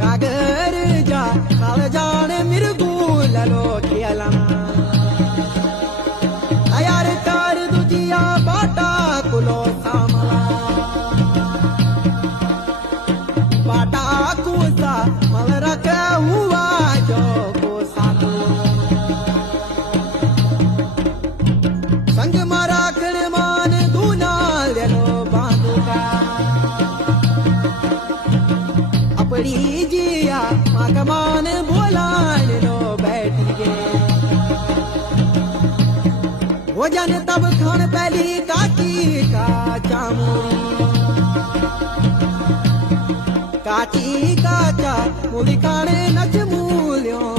कागर जा काल जान मिर्गू ललो खेलना यार कार दुजिया बाटा कुलो सामला बाटा कुसा मल रख हुआ जो को सातो संग मारा मान दूना लेलो बांधुका अपनी जिया मकमान बोलान लो बैठ गे वो जन तब खान पहली काची का चामूरी काची काचा मूली काने नच मूल्यों